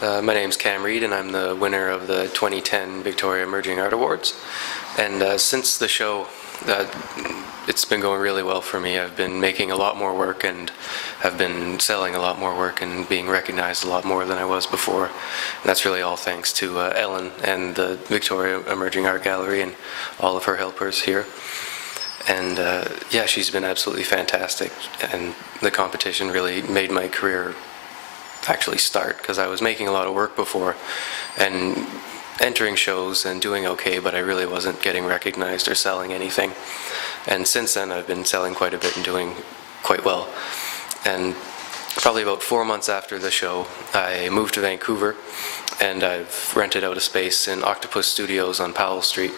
My name's Cam Reid, and I'm the winner of the 2010 Victoria Emerging Art Awards. And since the show, it's been going really well for me. I've been making a lot more work and have been selling a lot more work and being recognized a lot more than I was before. And that's really all thanks to Ellen and the Victoria Emerging Art Gallery and all of her helpers here. And yeah, she's been absolutely fantastic, and the competition really made my career actually start, because I was making a lot of work before and entering shows and doing okay, but I really wasn't getting recognized or selling anything. And since then I've been selling quite a bit and doing quite well. And probably about 4 months after the show, I moved to Vancouver, and I've rented out a space in Octopus Studios on Powell Street,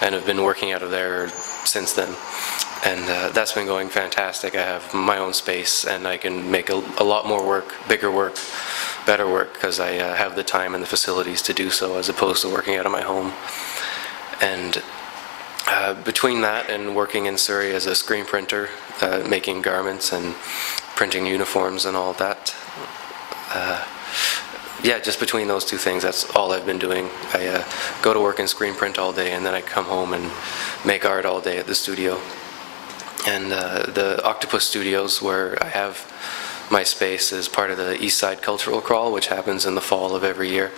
and have been working out of there since then. And that's been going fantastic. I have my own space, and I can make a lot more work, bigger work, better work, because I have the time and the facilities to do so, as opposed to working out of my home. And between that and working in Surrey as a screen printer, making garments and printing uniforms and all that, yeah, just between those two things, that's all I've been doing. I go to work and screen print all day, and then I come home and make art all day at the studio. And the Octopus Studios, where I have my space, is part of the East Side Cultural Crawl, which happens in the fall of every year.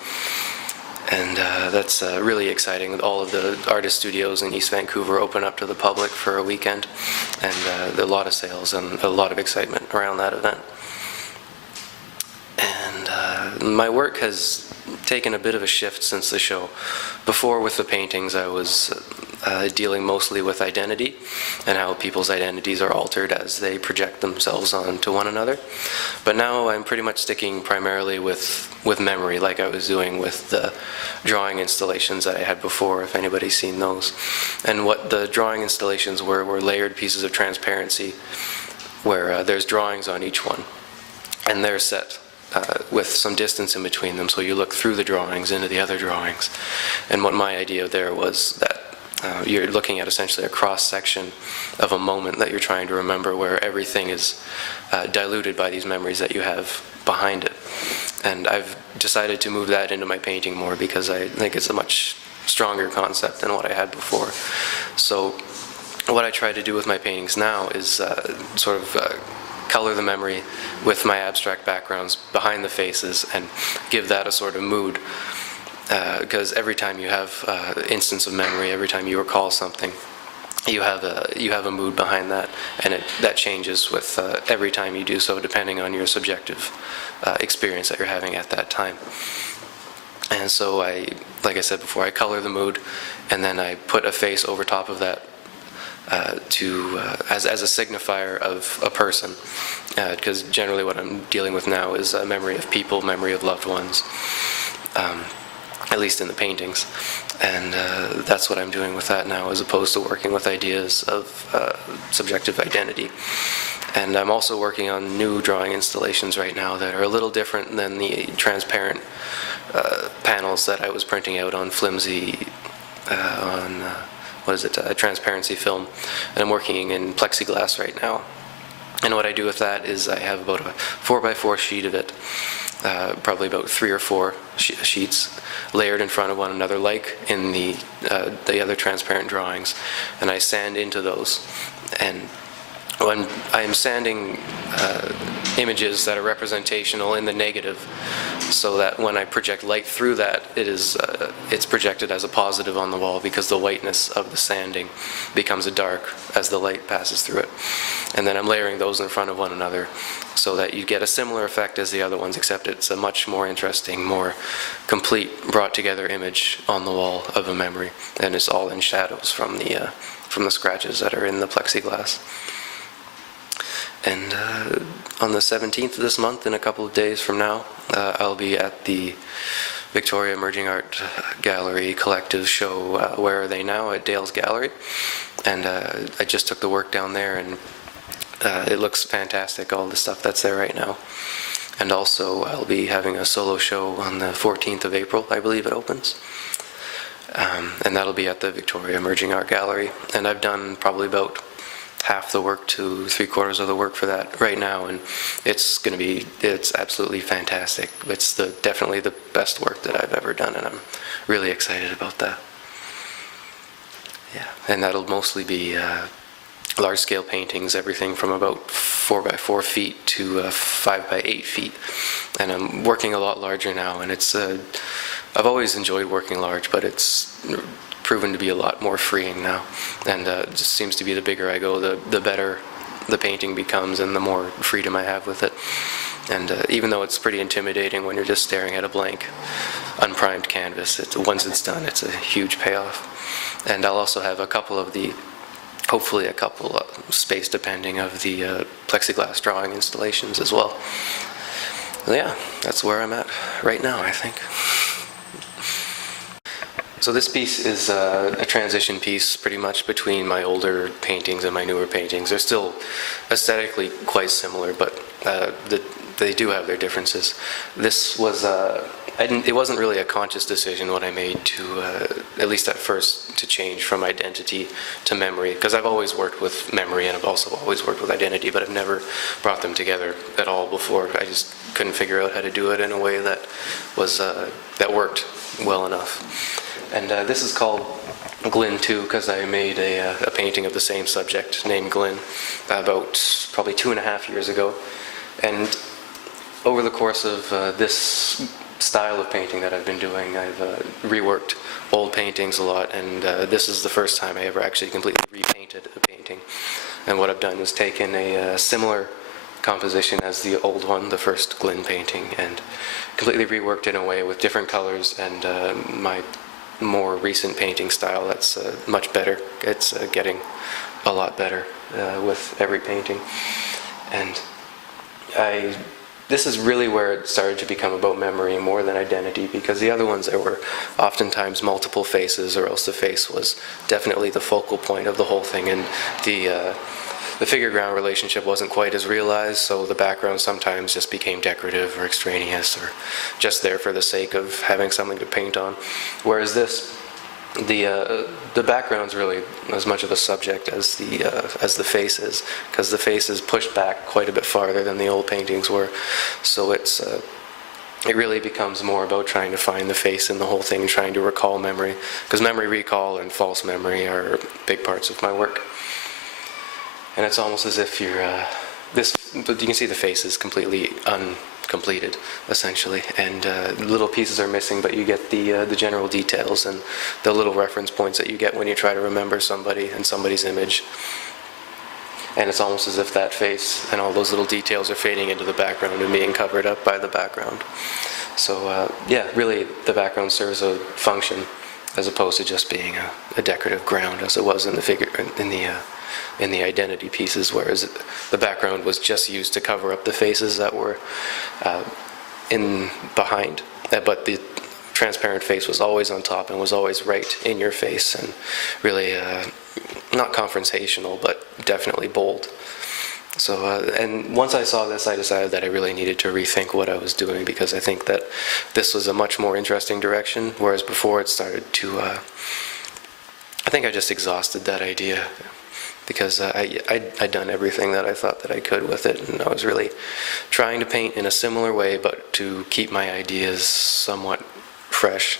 And that's really exciting. All of the artist studios in East Vancouver open up to the public for a weekend, and there are a lot of sales and a lot of excitement around that event. And my work has taken a bit of a shift since the show. Before, with the paintings, I was dealing mostly with identity and how people's identities are altered as they project themselves onto one another. But now I'm pretty much sticking primarily with memory, like I was doing with the drawing installations that I had before, if anybody's seen those. And what the drawing installations were layered pieces of transparency, where there's drawings on each one, and they're set with some distance in between them, so you look through the drawings into the other drawings. And what my idea there was that you're looking at essentially a cross-section of a moment that you're trying to remember, where everything is diluted by these memories that you have behind it. And I've decided to move that into my painting more, because I think it's a much stronger concept than what I had before. So what I try to do with my paintings now is sort of color the memory with my abstract backgrounds behind the faces and give that a sort of mood. Because every time you have instance of memory, every time you recall something, you have a mood behind that, and that changes with every time you do so, depending on your subjective experience that you're having at that time. And so like I said before, I color the mood, and then I put a face over top of that as a signifier of a person, because generally what I'm dealing with now is a memory of people, memory of loved ones. At least in the paintings, and that's what I'm doing with that now, as opposed to working with ideas of subjective identity. And I'm also working on new drawing installations right now that are a little different than the transparent panels that I was printing out on flimsy, transparency film. And I'm working in plexiglass right now. And what I do with that is I have about a 4x4 sheet of it, probably about 3 or 4 sheets layered in front of one another, like in the other transparent drawings, and I sand into those. And when I am sanding images that are representational in the negative, so that when I project light through that, it's projected as a positive on the wall, because the whiteness of the sanding becomes a dark as the light passes through it. And then I'm layering those in front of one another, so that you get a similar effect as the other ones, except it's a much more interesting, more complete, brought together image on the wall of a memory, and it's all in shadows from the scratches that are in the plexiglass. And on the 17th of this month, in a couple of days from now, I'll be at the Victoria Emerging Art Gallery Collective show, Where Are They Now, at Dale's Gallery. And I just took the work down there, and it looks fantastic, all the stuff that's there right now. And also I'll be having a solo show on the 14th of April, I believe it opens. And that'll be at the Victoria Emerging Art Gallery. And I've done probably about half the work to 3/4 of the work for that right now, and it's absolutely fantastic. It's definitely the best work that I've ever done, and I'm really excited about that. Yeah, and that'll mostly be large-scale paintings, everything from about 4 by 4 feet to 5 by 8 feet. And I'm working a lot larger now, and I've always enjoyed working large, but it's proven to be a lot more freeing now. And it just seems to be the bigger I go, the better the painting becomes and the more freedom I have with it. And even though it's pretty intimidating when you're just staring at a blank, unprimed canvas, once it's done, it's a huge payoff. And I'll also have hopefully a couple, space depending, of the plexiglass drawing installations as well. So yeah, that's where I'm at right now, I think. So this piece is a transition piece pretty much between my older paintings and my newer paintings. They're still aesthetically quite similar, but they do have their differences. This was, it wasn't really a conscious decision what I made to, at least at first, to change from identity to memory, because I've always worked with memory and I've also always worked with identity, but I've never brought them together at all before. I just couldn't figure out how to do it in a way that worked well enough. And this is called Glyn 2 because I made a painting of the same subject named Glyn about probably 2.5 years ago. And over the course of this style of painting that I've been doing, I've reworked old paintings a lot, and this is the first time I ever actually completely repainted a painting. And what I've done is taken a similar composition as the old one, the first Glyn painting, and completely reworked it in a way with different colors and my more recent painting style that's much better. It's getting a lot better with every painting. And this is really where it started to become about memory more than identity, because the other ones there were oftentimes multiple faces, or else the face was definitely the focal point of the whole thing, and the figure-ground relationship wasn't quite as realized, so the background sometimes just became decorative or extraneous or just there for the sake of having something to paint on. Whereas this, the background's really as much of a subject as the face is, because the face is pushed back quite a bit farther than the old paintings were. So it really becomes more about trying to find the face in the whole thing, trying to recall memory, because memory recall and false memory are big parts of my work. And it's almost as if but you can see the face is completely uncompleted, essentially, and little pieces are missing, but you get the general details and the little reference points that you get when you try to remember somebody and somebody's image. And it's almost as if that face and all those little details are fading into the background and being covered up by the background. So yeah, really the background serves a function as opposed to just being a decorative ground as it was in the identity pieces, whereas the background was just used to cover up the faces that were in behind, but the transparent face was always on top and was always right in your face, and really not confrontational, but definitely bold. So, and once I saw this, I decided that I really needed to rethink what I was doing, because I think that this was a much more interesting direction, whereas before it started to, I think I just exhausted that idea, because I'd done everything that I thought that I could with it, and I was really trying to paint in a similar way, but to keep my ideas somewhat fresh.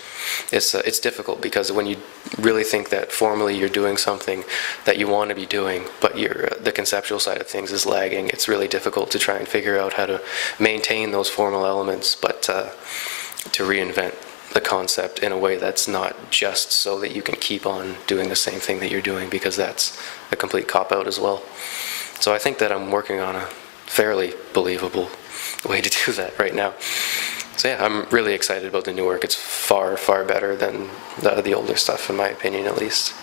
It's difficult, because when you really think that formally you're doing something that you want to be doing, but the conceptual side of things is lagging, it's really difficult to try and figure out how to maintain those formal elements, but to reinvent the concept in a way that's not just so that you can keep on doing the same thing that you're doing, because that's a complete cop-out as well. So I think that I'm working on a fairly believable way to do that right now. So yeah, I'm really excited about the new work. It's far, far better than the older stuff, in my opinion, at least.